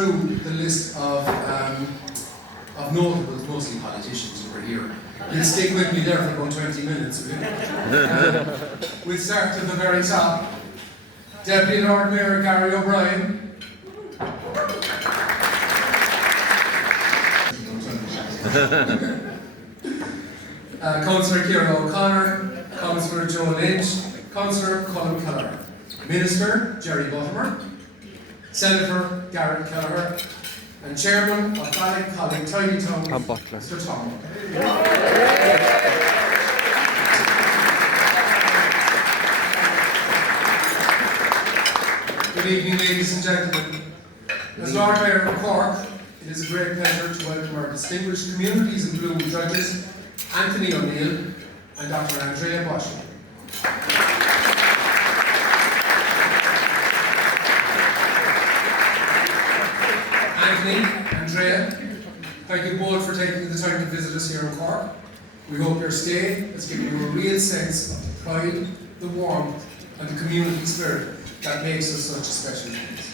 through the list of notables, mostly politicians who are here. You'll stick with me there for about 20 minutes. We'll start at the very top. Deputy Lord Mayor Gary O'Brien. Councillor Ciara O'Connor, Councillor Joe Lynch, Councillor Colin Cllr, Minister Jerry Butler, Senator Garrett Kelleher, and Chairman of Ballincollig Tidy Towns, Tom Butler. Mr. Tom Butler. Good evening, ladies and gentlemen. As Lord Mayor of Cork, it is a great pleasure to welcome our distinguished Communities in Bloom judges, Anthony O'Neill and Dr. Andrea Bocsi. Anthony, Andrea, thank you both for taking the time to visit us here in Cork. We hope your stay has given you a real sense of the pride, the warmth, and the community spirit that makes us such a special place.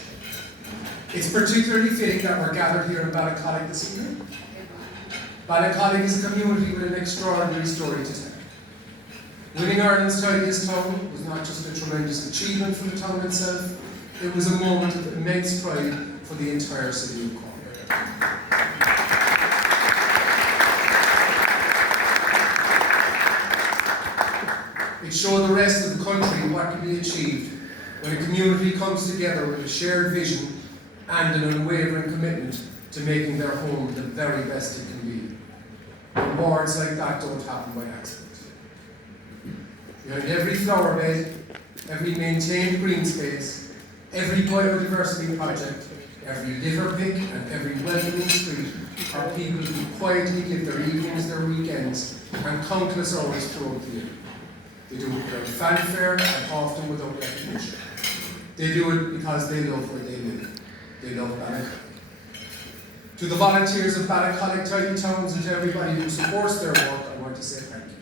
It's particularly fitting that we're gathered here in Ballincollig this evening. Ballincollig is a community with an extraordinary story to tell. Winning Ireland's tidiest town was not just a tremendous achievement for the town itself, it was a moment of immense pride for the entire city of Cork. It showed the rest of the country what can be achieved when a community comes together with a shared vision and an unwavering commitment to making their home the very best it can be. Awards like that don't happen by accident. Behind every flower bed, every maintained green space, every biodiversity project, every litter pick and every welcoming street are people who quietly give their evenings, their weekends, and countless hours throughout the year. They do it without fanfare and often without recognition. They do it because they love where they live. They love Ballincollig. To the volunteers of Ballincollig Tidy Towns and to everybody who supports their work, I want to say thank you.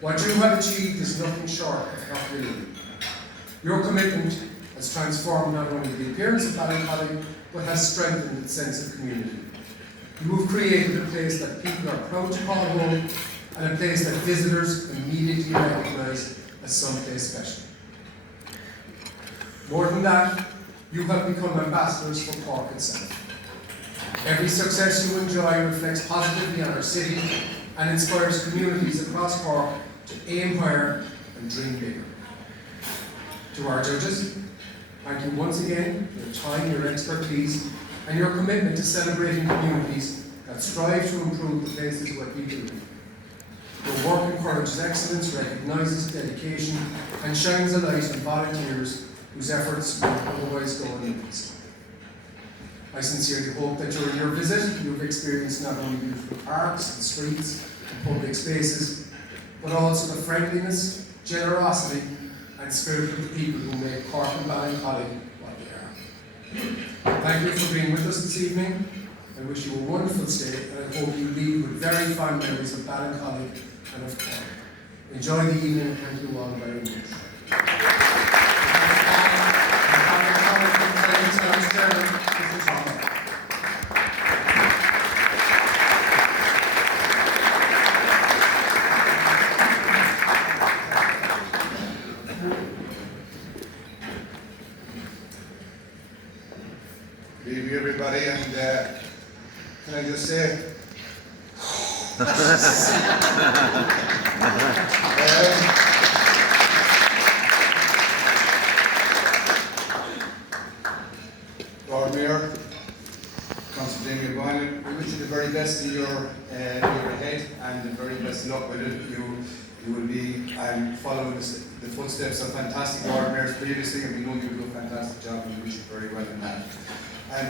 What you have achieved is nothing short of not-believable. Your commitment has transformed not only the appearance of Ballincollig, but has strengthened its sense of community. You have created a place that people are proud to call home, and a place that visitors immediately recognise as someplace special. More than that, you have become ambassadors for Cork itself. Every success you enjoy reflects positively on our city and inspires communities across Cork to aim higher and dream bigger. To our judges, thank you once again for your time, your expertise, and your commitment to celebrating communities that strive to improve the places where people live. Your work encourages excellence, recognises dedication, and shines a light on volunteers whose efforts would otherwise go unnoticed. I sincerely hope that during your visit you have experienced not only beautiful parks and streets and public spaces, but also the friendliness, generosity, and spirit of the people who make Cork and Ballincollig what they are. Thank you for being with us this evening. I wish you a wonderful stay, and I hope you leave with very fond memories of Ballincollig and of Cork. Enjoy the evening, and thank you all very much. Good evening, everybody, and can I just say, Lord Mayor, Councillor Damien Boylan, we wish you the very best in your year ahead and the very best luck with it. You will be following the footsteps of fantastic Lord Mayors previously, and we know you do a fantastic job, and we wish you very well in that. And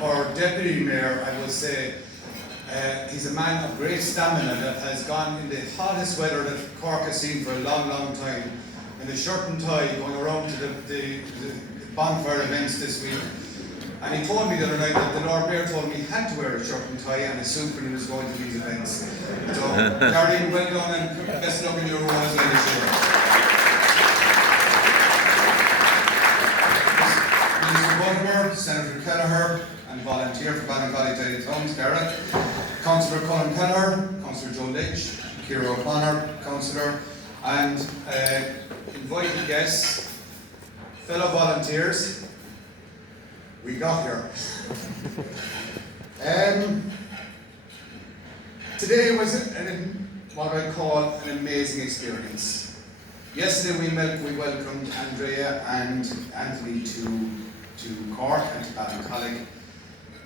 our Deputy Mayor, I will say, he's a man of great stamina that has gone in the hottest weather that Cork has seen for a long, long time, in a shirt and tie going around to the bonfire events this week. And he told me the other night that the Lord Mayor told me he had to wear a shirt and tie and a suit when he was going to these events. So, Gary, well done and best luck in your role as well this year. Mr. Butler, Senator Cllr, and volunteer for Ballincollig Tidy Towns, Cara. Councillor Colin Cllr, Councillor Joe Lynch, Ciara O'Connor, Councillor, and invited guests, fellow volunteers. We got here. Today was what I call an amazing experience. Yesterday we welcomed Andrea and Anthony to Cork and to Ballincollig,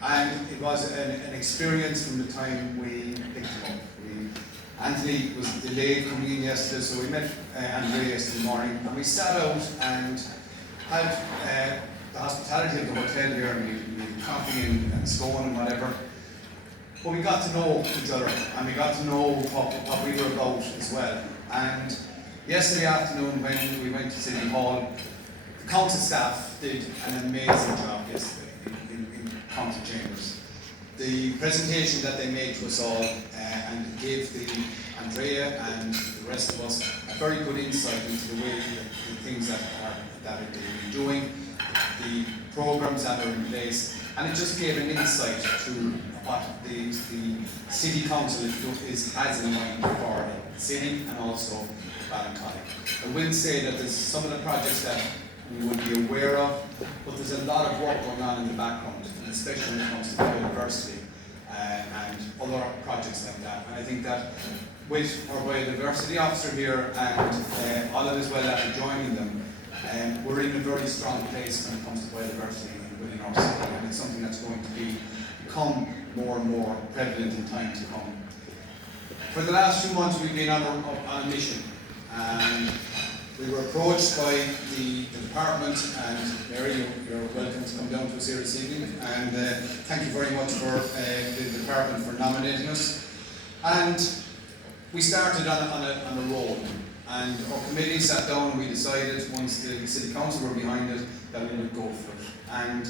and it was an experience from the time we picked them up. Anthony was delayed coming in yesterday, so we met Andrea yesterday morning, and we sat out and had the hospitality of the hotel here, and we had coffee and scone and whatever. But we got to know each other, and we got to know what we were about as well. And yesterday afternoon, when we went to City Hall, the council staff did an amazing job yesterday in council chambers. The presentation that they made to us all and gave Andrea and the rest of us a very good insight into the way the things that they've been doing, the programs that are in place, and it just gave an insight to what the City Council has in mind for the city and also Ballincollig. I will say that there's some of the projects that we would be aware of, but there's a lot of work going on in the background, and especially when it comes to biodiversity and other projects like that. And I think that with our biodiversity officer here and Olive as well after joining them, we're in a very strong place when it comes to biodiversity within our city, and it's something that's going to become more and more prevalent in time to come. For the last few months we've been on a mission, and we were approached by the department, and Mary, you're welcome to come down to us here this evening, and thank you very much for the department for nominating us. And we started on a roll, and our committee sat down and we decided, once the City Council were behind it, that we would go for it. And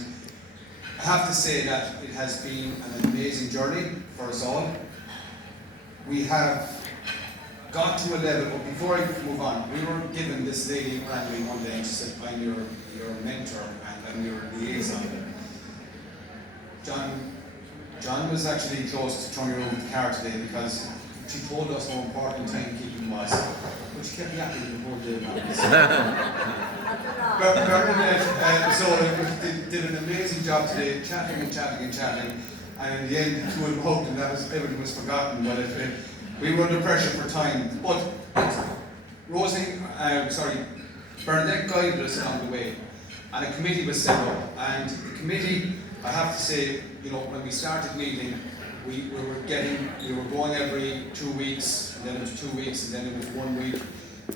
I have to say that it has been an amazing journey for us all. We have got to a level, but before I move on, we were given this lady randomly one day, and she said, I'm your mentor and I'm your liaison. John was actually close to throwing her over the car today because she told us how important timekeeping was, but she kept yapping the whole day about this. Bernadette, so did an amazing job today, chatting, and in the end, the two of them hoped and everything was forgotten, but we were under pressure for time. But Bernadette guided us along the way, and a committee was set up, and the committee, I have to say, when we started meeting, we were going every 2 weeks, and then it was 2 weeks, and then it was 1 week,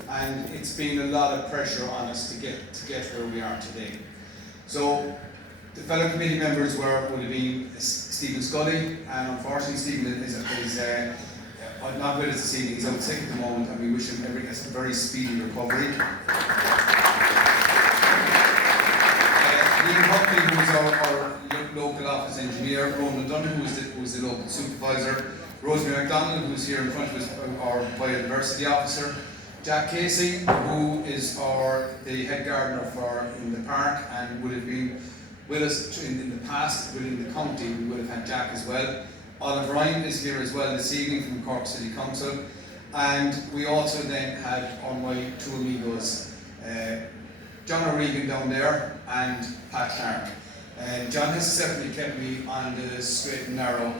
and it's been a lot of pressure on us to get where we are today. So the fellow committee members would have been Stephen Scully, and unfortunately Stephen is not with us this evening. He's out sick at the moment, and we wish him a very speedy recovery. Liam Buckley, who is our local office engineer, Ronan Dunn, who is the local supervisor, Rosemary MacDonald, who is here in front of us, our biodiversity officer, Jack Casey, who is the head gardener in the park and would have been with us in the past within the county. We would have had Jack as well. Olive Ryan is here as well this evening from Cork City Council, and we also then had my two amigos, John O'Regan down there and Pat Clark. John has certainly kept me on the straight and narrow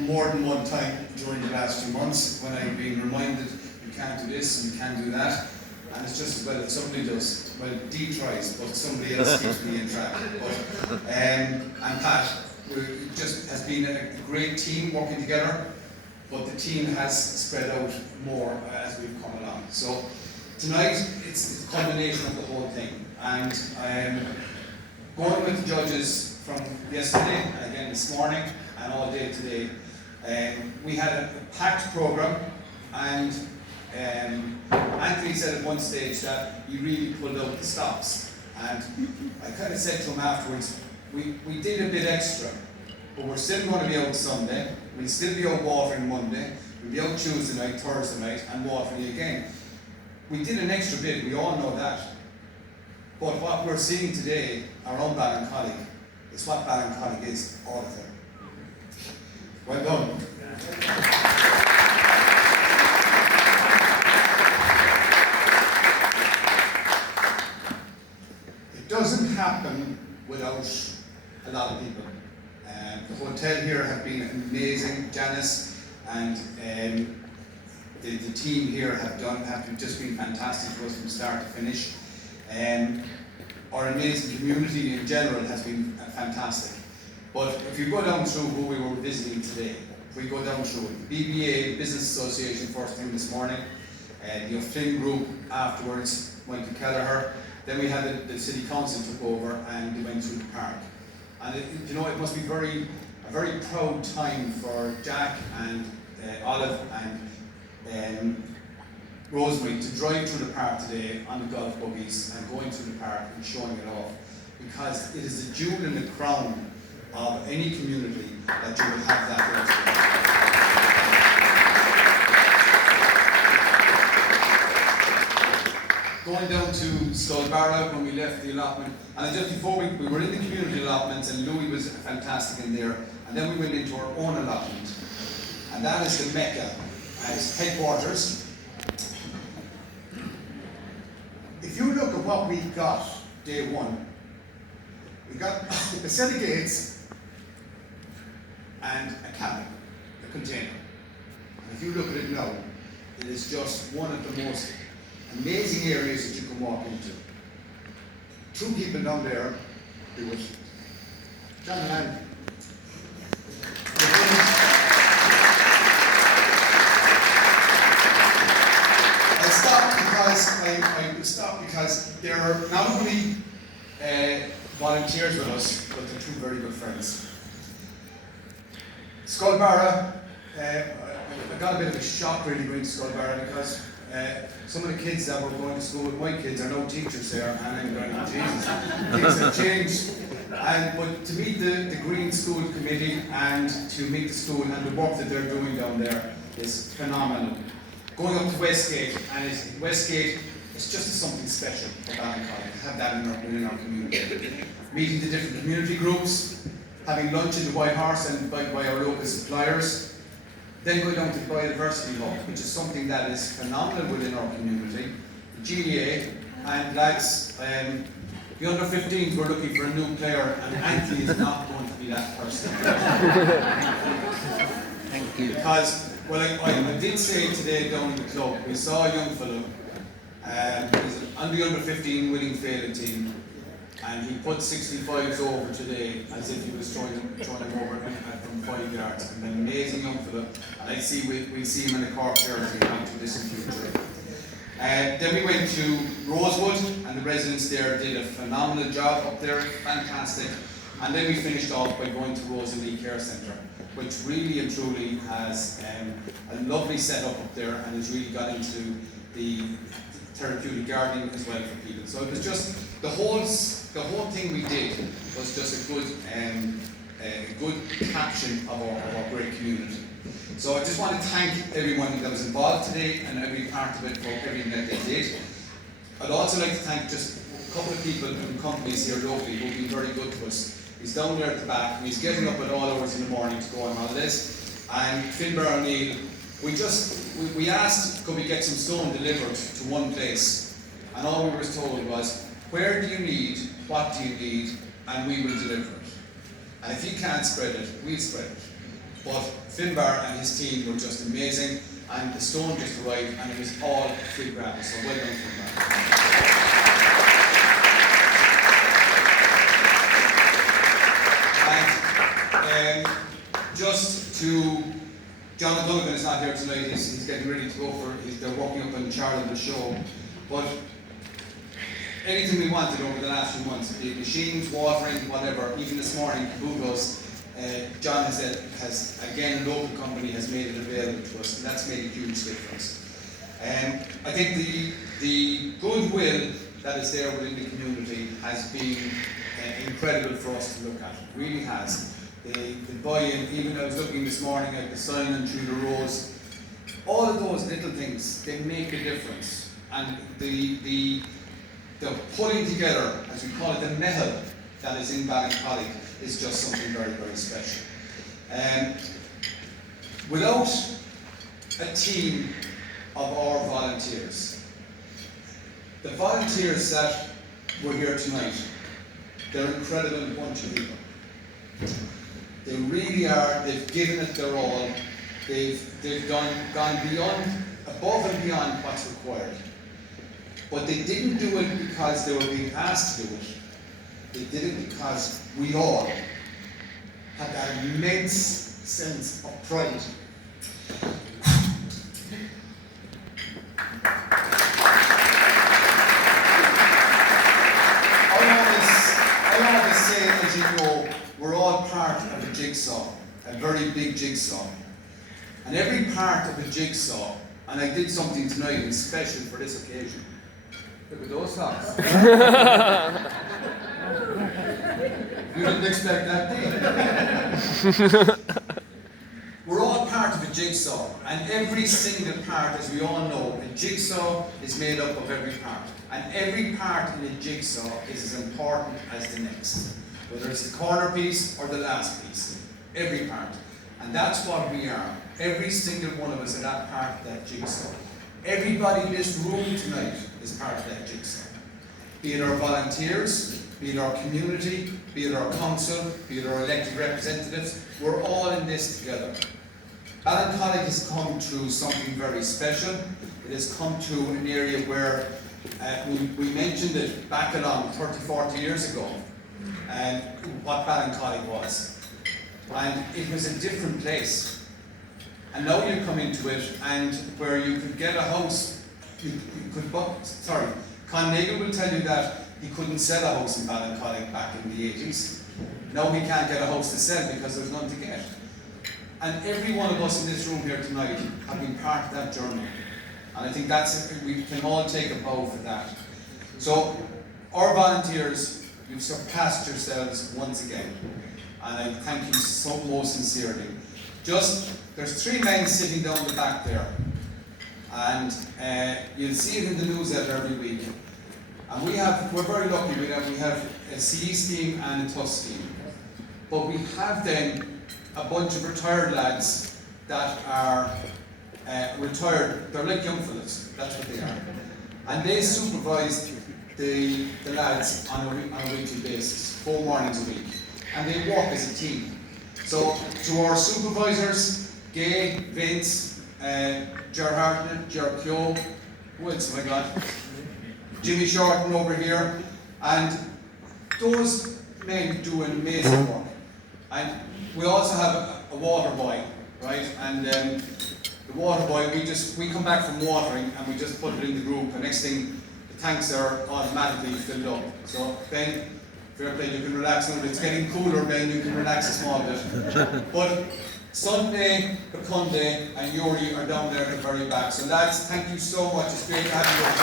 more than one time during the last few months when I've been reminded you can't do this and you can't do that, and it's just as well if somebody does. Well, Dee tries, but somebody else keeps me in track. And Pat just has been a great team working together, but the team has spread out more as we've come along. So tonight it's the culmination of the whole thing, and I'm going with the judges from yesterday and again this morning and all day today. We had a packed programme, and Anthony said at one stage that he really pulled out the stops, and I kind of said to him afterwards, we did a bit extra, but we're still going to be out Sunday, we'll still be out watering Monday, we'll be out Tuesday night, Thursday night, and watering again. We did an extra bit, we all know that, but what we're seeing today around Ballincollig It's what Ballincollig is all the time. Well done. It doesn't happen without a lot of people. The hotel here have been amazing. Janice and the team here have just been fantastic for us from start to finish. Our amazing community in general has been fantastic. But if you go down through who we were visiting today, if we go down through it, the BBA, the Business Association, first thing this morning, the O'Flynn Group afterwards, went to Cllr, then we had the City Council took over and they went through the park. And it must be a very proud time for Jack and Olive and Rosemary to drive through the park today on the golf buggies and going through the park and showing it off, because it is the jewel in the crown of any community that you will have that restaurant. Going down to Cllr when we left the allotment, and just before we were in the community allotments, and Louis was fantastic in there, and then we went into our own allotment, and that is the Mecca as headquarters. If you look at what we got day one, we got a set of gates and a cabin, a container. And if you look at it now, it is just one of the most amazing areas that you can walk into. Two people down there, it was John and Andy. I stopped because they're not only volunteers with us, but they're two very good friends. Cllr, I got a bit of a shock really going to Cllr because some of the kids that were going to school with my kids are now teachers there, and I'm going, Jesus, things have changed. But to meet the Green School Committee and to meet the school and the work that they're doing down there is phenomenal. Going up to Westgate, and Westgate, it's just something special for Ballincollig to have that within our community. Meeting the different community groups, having lunch in the White Horse and by our local suppliers, then going down to the Biodiversity Hub, which is something that is phenomenal within our community. The GEA, and lads, the under 15s were looking for a new player, and Anthony is not going to be that person. Thank you. Because, well, I did say today down in the club, we saw a young fellow, he's on the under 15 winning failing team, and he put 65s over today as if he was throwing them over from 5 yards. An amazing young fellow, and I see we'll see him in the Cork jersey after this in future. Then we went to Rosewood, and the residents there did a phenomenal job up there, fantastic. And then we finished off by going to Rosalie Care Centre, which really and truly has a lovely setup up there and has really got into the therapeutic gardening as well for people. So it was just the whole thing we did was just a good caption of our great community. So I just want to thank everyone that was involved today and every part of it for everything that they did. I'd also like to thank just a couple of people and companies here locally who've been very good to us. He's down there at the back, and he's getting up at all hours in the morning to go on holidays. And Finbar O'Neill, we asked could we get some stone delivered to one place, and all we were told was, where do you need, what do you need, and we will deliver it. And if you can't spread it, we'll spread it. But Finbar and his team were just amazing, and the stone just arrived, and it was all free grab. So well done, Finbar. Just to, John Donovan is not here tonight, he's getting ready to go they're working up on Charlotte the show, but anything we wanted over the last few months, be it machines, watering, whatever, even this morning, Bugos, John has again, a local company has made it available to us, and that's made a huge difference. I think the goodwill that is there within the community has been incredible for us to look at, it really has. The buy-in, even I was looking this morning at the sign and through the rows, all of those little things, they make a difference. And the pulling together, as we call it, the metal that is in Ballincollig, is just something very, very special. Without a team of our volunteers, the volunteers that were here tonight, they're an incredible bunch of people. They really are. They've given it their all. They've gone beyond, above and beyond what's required. But they didn't do it because they were being asked to do it. They did it because we all had that immense sense of pride. I always say, as you know, we're all part of a jigsaw, a very big jigsaw. And every part of a jigsaw, and I did something tonight and special for this occasion. Look at those socks. You didn't expect that, did you? We're all part of a jigsaw, and every single part, as we all know, a jigsaw is made up of every part. And every part in a jigsaw is as important as the next, whether it's the corner piece or the last piece. Every part. And that's what we are. Every single one of us are that part of that jigsaw. Everybody in this room tonight is part of that jigsaw. Be it our volunteers, be it our community, be it our council, be it our elected representatives, we're all in this together. Ballincollig has come to something very special. It has come to an area where we mentioned it back along 30, 40 years ago, what Ballincollig was. And it was a different place. And now you come into it, and where you could get a house, Con Nagel will tell you that he couldn't sell a house in Ballincollig back in the 80s. Now he can't get a house to sell because there's none to get. And every one of us in this room here tonight have been part of that journey. And I think we can all take a bow for that. So, our volunteers, you've surpassed yourselves once again. And I thank you so most sincerely. There's 3 men sitting down the back there. And you'll see it in the newsletter every week. And we're very lucky. We have a CE scheme and a TUS scheme. But we have then a bunch of retired lads that are retired. They're like young fellas. That's what they are. And they supervise the lads on a weekly basis, 4 mornings a week. And they work as a team. So to our supervisors, Gay, Vince, Ger Hartnett, Ger Kyo, who else have I got? Jimmy Shorten over here. And those men do an amazing work. And we also have a water boy, right? And the water boy, we come back from watering and we just put it in the group, and next thing the tanks are automatically filled up. So Ben, fair play, you can relax now. It's getting cooler, Ben, you can relax a small bit. But Sunday, Bakunde and Yuri are down there at the very back. So lads, thank you so much. It's great to have you here.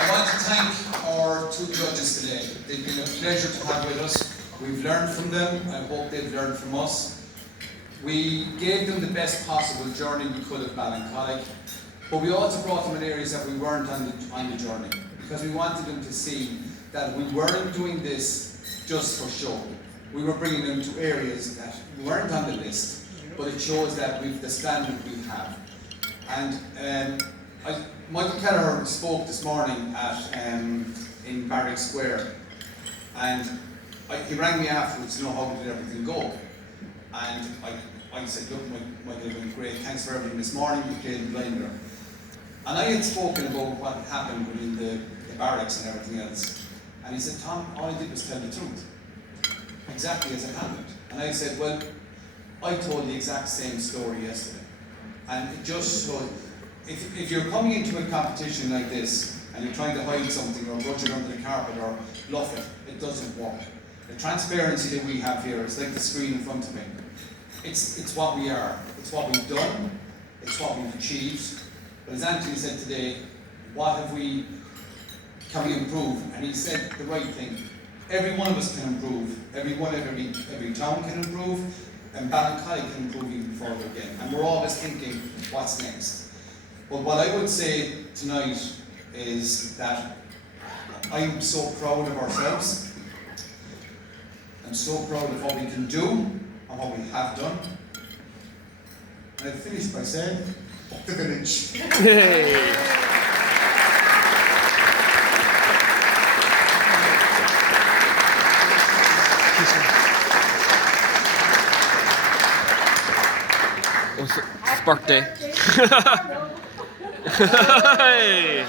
I want to thank our 2 judges today. They've been a pleasure to have with us. We've learned from them. I hope they've learned from us. We gave them the best possible journey we could at Ballincollig, but we also brought them in areas that we weren't on the journey, because we wanted them to see that we weren't doing this just for show. We were bringing them to areas that weren't on the list, but it shows that we've the standard we have. And Michael Cllr spoke this morning in Barrack Square, and he rang me afterwards to know how did everything go. And I said, look, Michael, you've been great, thanks for everything this morning, you played blinder. And I had spoken about what had happened within the barracks and everything else. And he said, Tom, all I did was tell the truth, exactly as it happened. And I said, well, I told the exact same story yesterday. And it just showed, if you're coming into a competition like this, and you're trying to hide something or brush it under the carpet or bluff it, it doesn't work. The transparency that we have here is like the screen in front of me. It's what we are, it's what we've done, it's what we've achieved. But as Anthony said today, can we improve? And he said the right thing. Every one of us can improve. Every town can improve, and Ballincollig can improve even further again. And we're always thinking, what's next? But what I would say tonight is that I'm so proud of ourselves. I'm so proud of what we can do and what we have done. And I finish by saying, up the village. It's birthday. Hey.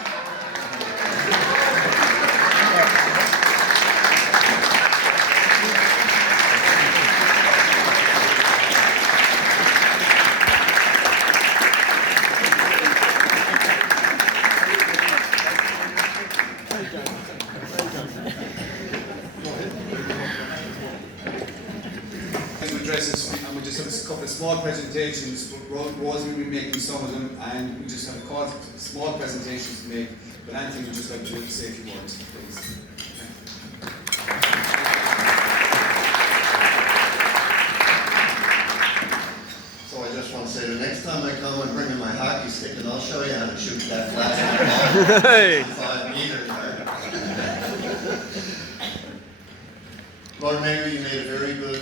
Addresses, and we just have a couple of small presentations, but Rose will be making some of them, and we just have a couple of small presentations to make, but Anthony would just like to say a few words, please. So I just want to say, the next time I come, I'm bringing my hockey stick, and I'll show you how to shoot that flat ball 5 meters hard. Lord Mayor, you made a very good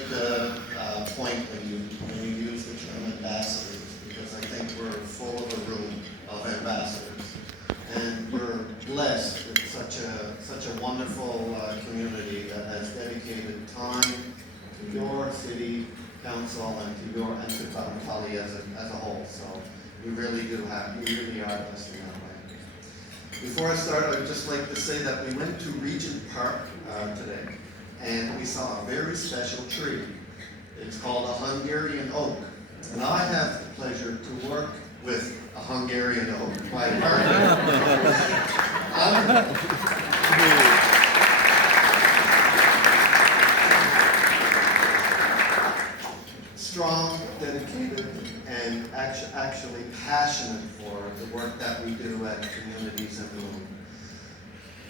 point when you used the term ambassadors, because I think we're full of a room of ambassadors, and we're blessed with such a wonderful community that has dedicated time to your city council and to Ballincollig as a whole. So we really are blessed in that way. Before I start, I would just like to say that we went to Regent Park today, and we saw a very special tree. It's called a Hungarian oak. And I have the pleasure to work with a Hungarian oak, my partner. Strong, dedicated, and actually passionate for the work that we do at Communities in Bloom.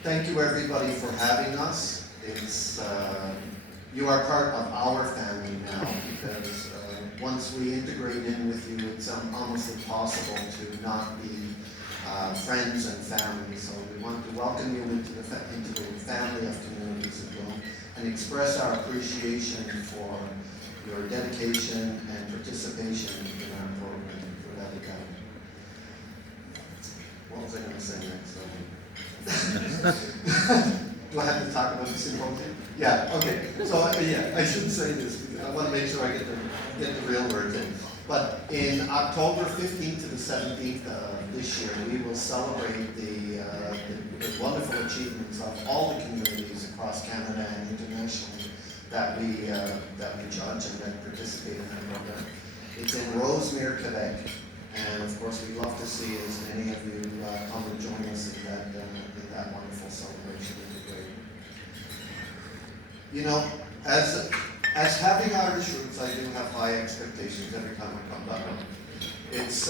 Thank you everybody for having us. You are part of our family now, because once we integrate in with you, it's almost impossible to not be friends and family. So we want to welcome you into the family of Communities in Bloom and express our appreciation for your dedication and participation in our program, without a doubt. What was I going to say next? Do I have to talk about the symposium? Yeah, okay. So I should say this, because I want to make sure I get the real words in. But in October 15th to the 17th this year, we will celebrate the wonderful achievements of all the communities across Canada and internationally that we judge and that participate in our program. It's in Rosemere, Quebec, and of course we'd love to see as many of you come and join us in that wonderful celebration. You know, as having Irish roots, I do have high expectations every time I come back. It's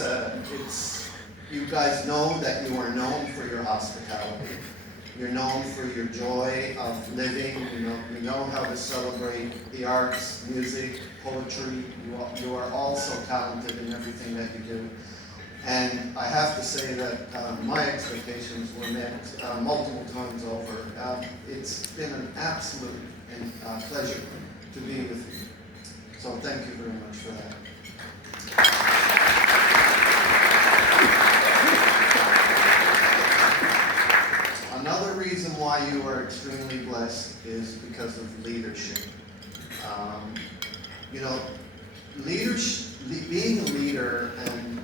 you guys know that you are known for your hospitality. You're known for your joy of living. You know how to celebrate the arts, music, poetry. You are all so talented in everything that you do. And I have to say that my expectations were met multiple times over. It's been an absolute pleasure to be with you. So thank you very much for that. Another reason why you are extremely blessed is because of leadership. You know, being a leader and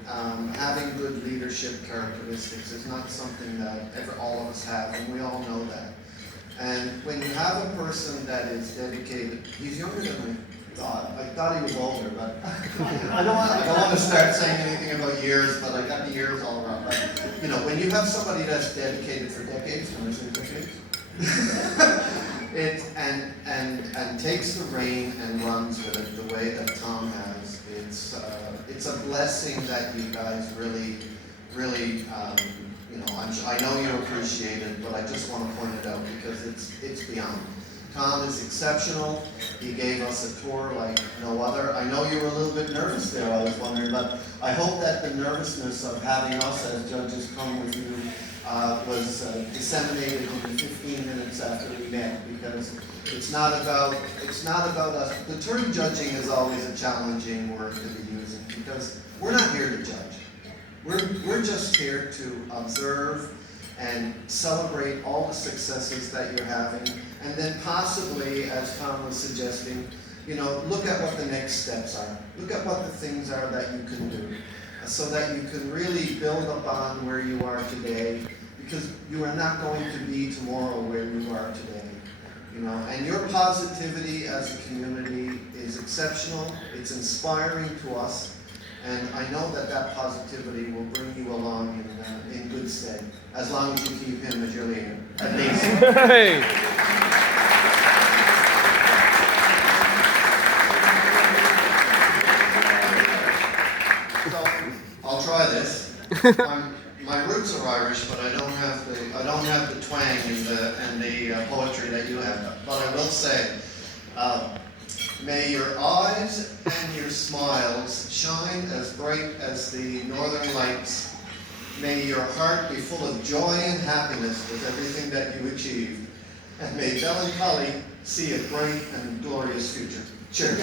having good leadership characteristics is not something that all of us have, and we all know that. And when you have a person that is dedicated, he's younger than I thought. I thought he was older, but I don't want to start saying anything about years, but I got the years all around. But you know, when you have somebody that's dedicated for decades, can I say decades? and takes the reign and runs with it the way that Tom has. It's a blessing that you guys really I know you appreciate it, but I just want to point it out because it's beyond. Tom is exceptional. He gave us a tour like no other. I know you were a little bit nervous there, I was wondering, but I hope that the nervousness of having us as judges come with you was disseminated in 15 minutes after we met, because it's not about us. The term judging is always a challenging word to be using, because we're not here to judge. We're just here to observe and celebrate all the successes that you're having, and then possibly, as Tom was suggesting, look at what the next steps are. Look at what the things are that you can do, so that you can really build upon where you are today, because you are not going to be tomorrow where you are today. And your positivity as a community is exceptional. It's inspiring to us, and I know that positivity will bring you along in good stead, as long as you keep him as your leader, at least. Hey. So I'll try this. My roots are Irish, but I don't have the twang and the poetry that you have. But I will say, may your eyes and your smiles shine as bright as the northern lights. May your heart be full of joy and happiness with everything that you achieve. And may Ballincollig see a bright and glorious future. Cheers.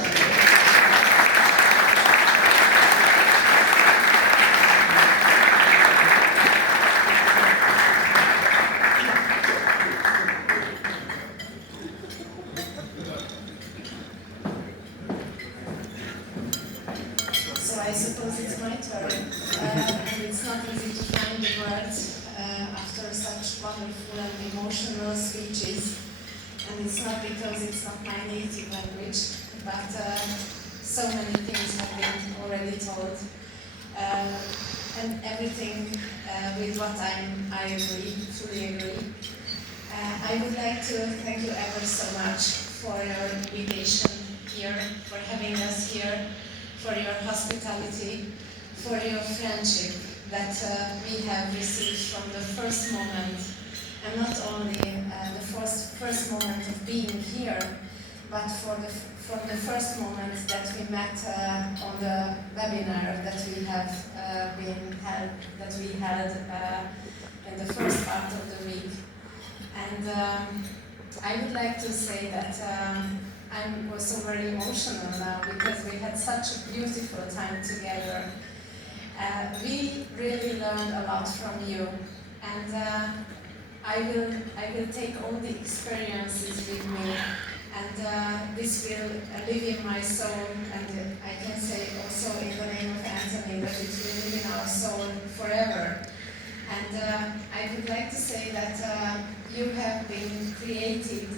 So I suppose it's my turn, and it's not easy to find the words after such wonderful and emotional speeches, and it's not because it's not my native language, but so many things have been already told, and everything with what I agree, fully agree. I would like to thank you ever so much for your invitation here, for having us here, for your hospitality, for your friendship that we have received from the first moment, and not only the first moment of being here, but from the first moment that we met on the webinar that we held in the first part of the week. And I would like to say that I'm also very emotional now, because we had such a beautiful time together. We really learned a lot from you, and I will take all the experiences with me, and this will live in my soul, and I can say also in the name of Anthony that it will live in our soul forever. And I would like to say that you have been created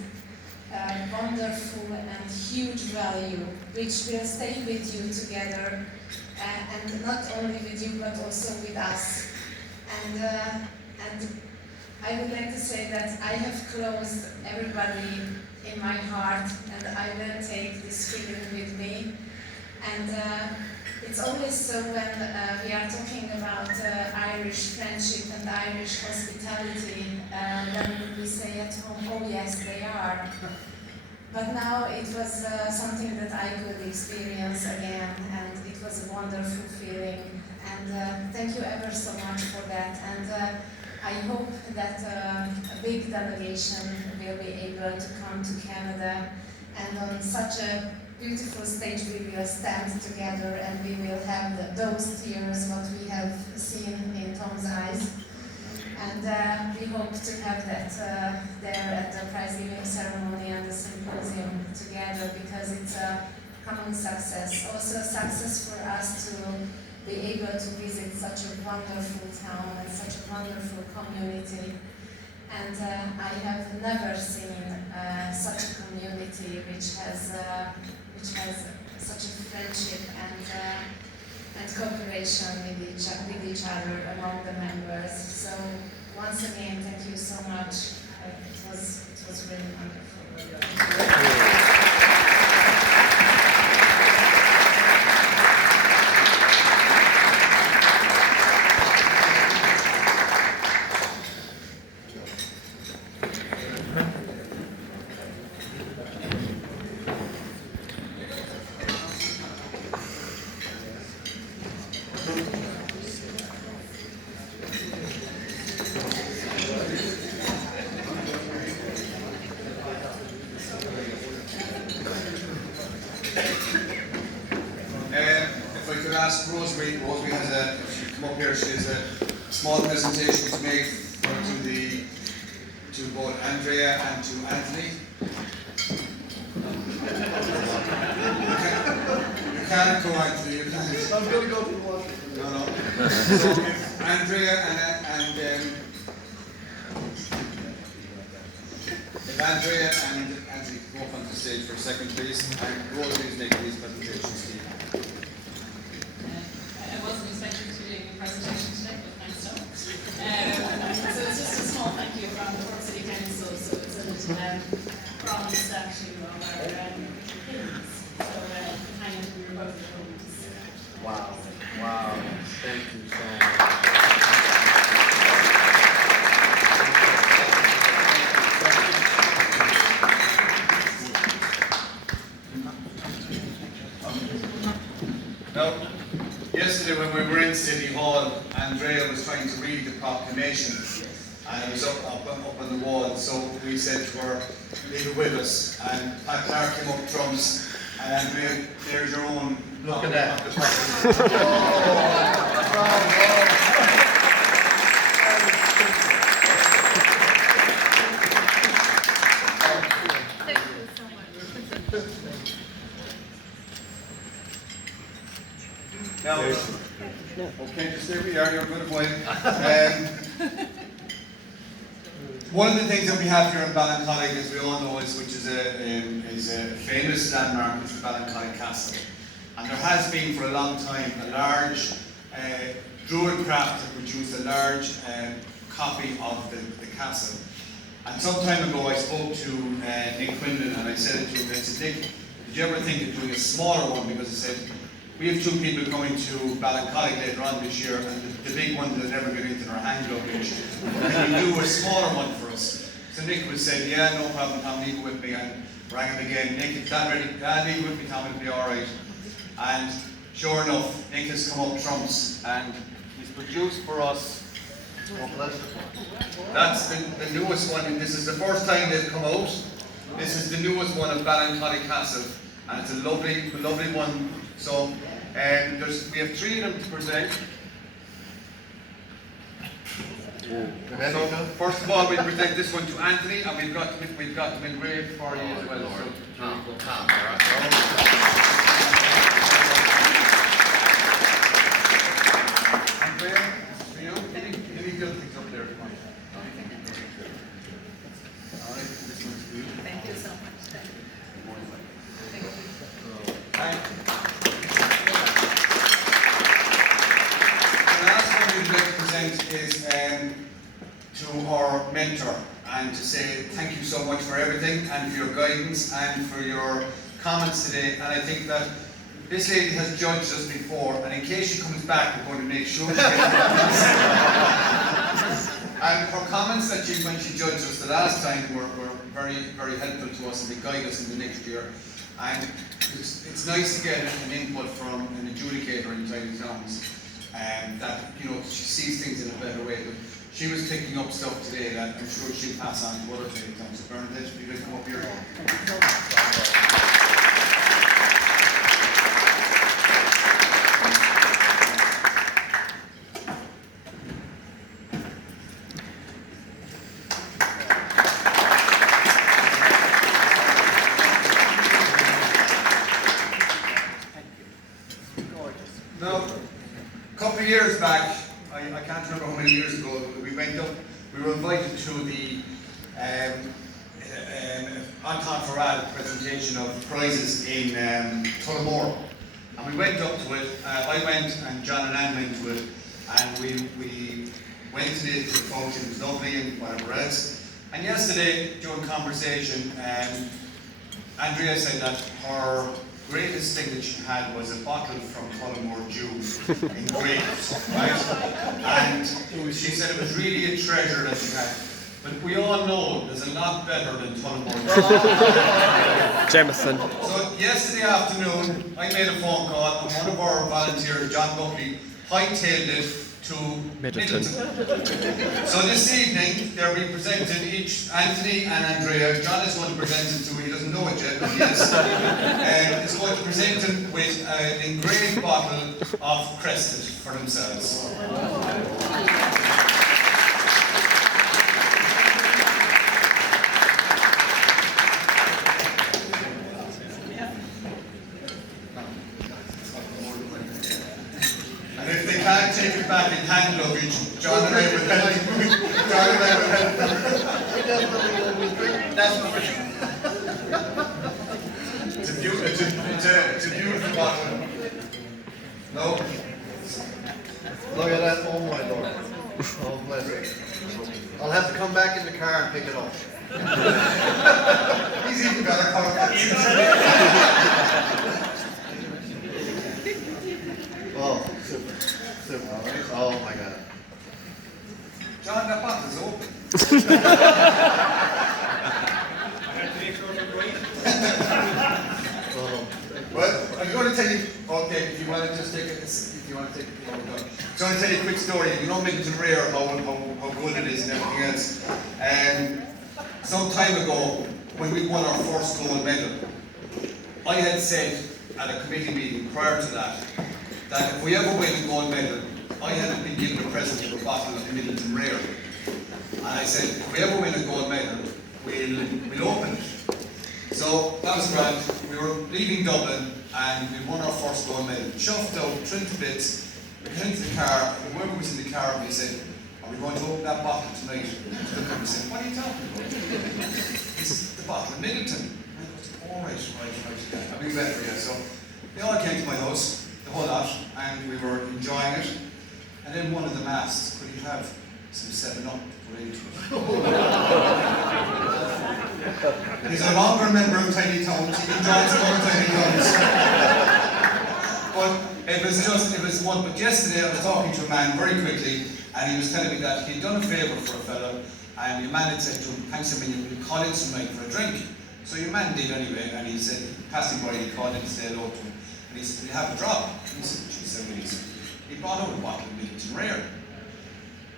wonderful and huge value, which will stay with you together, and not only with you but also with us. And I would like to say that I have closed everybody in my heart, and I will take this feeling with me. And it's always so when we are talking about Irish friendship and Irish hospitality, then we say at home, oh yes, they are. But now it was something that I could experience again, and it was a wonderful feeling. And thank you ever so much for that. And I hope that a big delegation will be able to come to Canada, and on such a beautiful stage we will stand together, and we will have those tears what we have seen in Tom's eyes. And we hope to have that there at the prize giving ceremony and the symposium together, because it's a common success. Also a success for us to be able to visit such a wonderful town and such a wonderful community. And I have never seen such a community which has such a friendship and cooperation with each other among the members. So once again, thank you so much. It was really wonderful. If I could ask Rosemary has if she come up here, she has a small presentation to make to both Andrea and to Anthony. You can't go, Anthony, you can't. I'm going to go to the water. No. So if Andrea if Andrea and Anthony come up on the stage for a second, please, and Rosemary is making these presentations to you. I wasn't expecting to be doing a presentation today, but thanks so much. So it's just a small thank you from the Cork City Council. So it's a little promise statue of our kids. So hang it in your both homes. Wow. Thank you so much. Now, yesterday when we were in City Hall, Andrea was trying to read the proclamation, and it was up on the wall, so we said to her, leave it with us, and Pat Clark came up trumps, and Andrea, there's your own Look at that. Thank you so much. Now, okay, just there we are, you're a good boy. One of the things that we have here in Ballincollig, as we all know, which is a famous landmark, is the Ballincollig Castle. And there has been for a long time a large Druid craft that produced a large copy of the castle. And some time ago I spoke to Nick Quinlan, and I said it to him, I said, Nick, did you ever think of doing a smaller one? Because I said, we have 2 people coming to Ballincollig later on this year, and the big one that never get into their hand luggage. Can you do a smaller one for us? So Nick would say, yeah, no problem, Tom, leave it with me. And rang him again, Nick, is that ready? Yeah, leave it with me, Tom, it'll be alright. And sure enough, Nick has come up trumps, and he's produced for us. That's the newest one, and this is the first time they've come out. This is the newest one of Ballincollig Castle, and it's a lovely one. So we have 3 of them to present. So first of all, we'll present this one to Anthony, and we've got them engraved for you as well. Andrea, this is for you. Any good things up there? Come on. All right, this one's for you. Thank you so much. Thank you. The last one we'd like to present is to our mentor, and to say thank you so much for everything, and for your guidance, and for your comments today. And I think that this lady has judged us before, and in case she comes back, we're going to make sure she gets comments. And her comments that when she judged us the last time were very, very helpful to us, and they guide us in the next year. And it's nice to get an input from an adjudicator in Tidy Towns, and that she sees things in a better way. But she was picking up stuff today that I'm sure she'll pass on to other Tidy Towns. So Bernadette, if you could come up here. Now, a couple of years back, I can't remember how many years ago, we were invited to the Anton Farad presentation of prizes in Tullamore. And we went up to it, I went and John and Anne went to it, and we went to the function, it was lovely and whatever else. And yesterday, during conversation, Andrea said that her greatest thing that she had was a bottle from Tullamore Juice in grapes, right? And she said it was really a treasure that she had. But we all know there's a lot better than Tullamore Juice. Jameson. So yesterday afternoon, I made a phone call, and one of our volunteers, John Buckley, hightailed it to Middleton. So this evening, they're being presented each, Anthony and Andrea. John is going to present it to, he doesn't know it yet, but he is. Is going to present them with an engraved bottle of Crested for themselves. And if they can't take it back in hand luggage, John and I will help them. John and I will help them. We definitely will be drinking. That's what It's a beautiful bottle. No? Look at that, oh my lord. Oh, bless it. I'll have to come back in the car and pick it up. He's even got a car. Oh, super. Super. Oh my god. John, that bottle's open. Oh. Well, I'm going to tell you, okay, if you want to just take it, if you want to take it, I'm going to tell you a quick story. You know Middleton Rare, how good it is and everything else. Some time ago, when we won our first gold medal, I had said at a committee meeting prior to that, that if we ever win a gold medal, I hadn't been given a present of a bottle of Middleton Rare. And I said, if we ever win a gold medal, we'll open it. So that was grand. We were leaving Dublin and we won our first gold medal. Chuffed out, trimmed to bits. We got into the car, and whoever was in the car with me said, are we going to open that bottle tonight? And we said, what are you talking about? It's the bottle of Middleton. All right. I'll be better, yeah. So they all came to my house, the whole lot, and we were enjoying it. And then one of them asked, could you have some 7-Up put into it? He's no longer a member of Tidy Towns, he enjoys other Tidy Towns. But it was one, but yesterday I was talking to a man very quickly, and he was telling me that he'd done a favour for a fellow, and your man had said to him, thanks a million, we'll call in some night for a drink. So your man did anyway, and he said, passing by, he called in to say hello to him, and he said, will you have a drop? And he said, geez, I will. He brought out a bottle of Middleton Rare.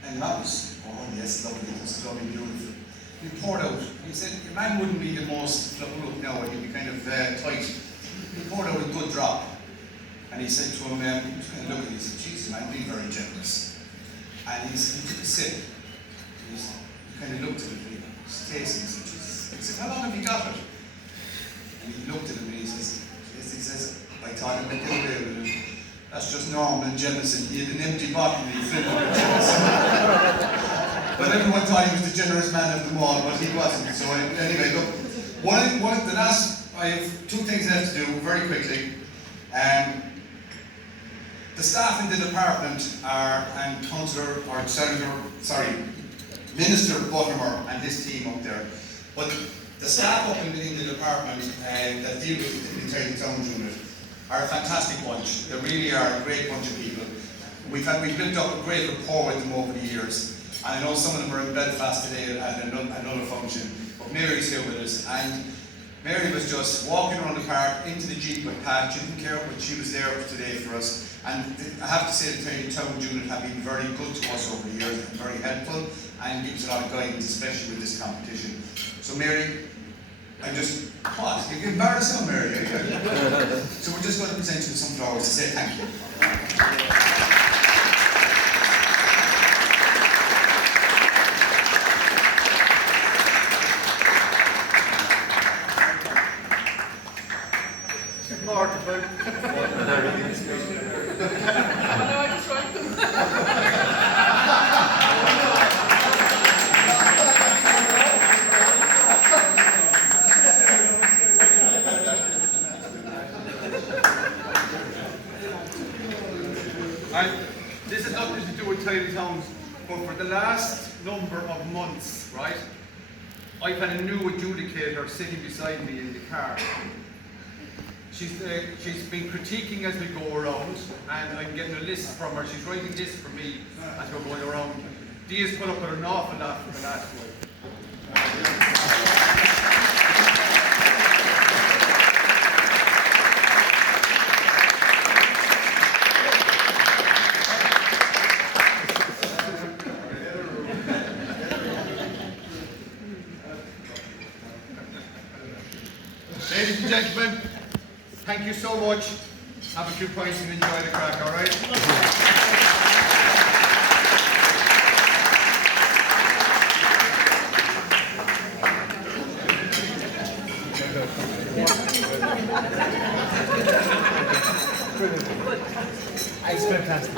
And that was, oh yes, lovely, it was lovely, beautiful. He poured out, he said, your man wouldn't be the most, look now, he'd be kind of tight. He poured out a good drop. And he said to him, he was kind of looking, he said, geez, man, be very generous. And he took a sip. He kind of looked at it, he was tasting, he said, Jesus. He said, how long have you got it? And he looked at him and he says, I thought I'd get away with it. That's just Norman Jemison. He had an empty bottle and he filled it with Jemison. But everyone thought he was the generous man of them all, but he wasn't. So anyway, look, I have two things left to do very quickly. The staff in the department are, and Minister Butler and his team up there. But the staff up in the department that deal with the Tidy Towns unit are a fantastic bunch. They really are a great bunch of people. We've built up a great rapport with them over the years. And I know some of them are in Belfast today at another function. But Mary's here with us. And Mary was just walking around the park into the Jeep with Pat. She didn't care, but she was there today for us. And I have to say the Tidy Towns unit have been very good to us over the years and very helpful and gives a lot of guidance, especially with this competition. So Mary, you're embarrassed now, Mary. So we're just going to present you with some flowers to say thank you. This has nothing to do with Tidy Towns, but for the last number of months, right, I've had a new adjudicator sitting beside me in the car. She's been critiquing as we go around, and I'm getting a list from her. She's writing lists for me as we're going around. Dea's put up with an awful lot for the last while. gentlemen, thank you so much. Have a few pints and enjoy the crack, all right? It's fantastic.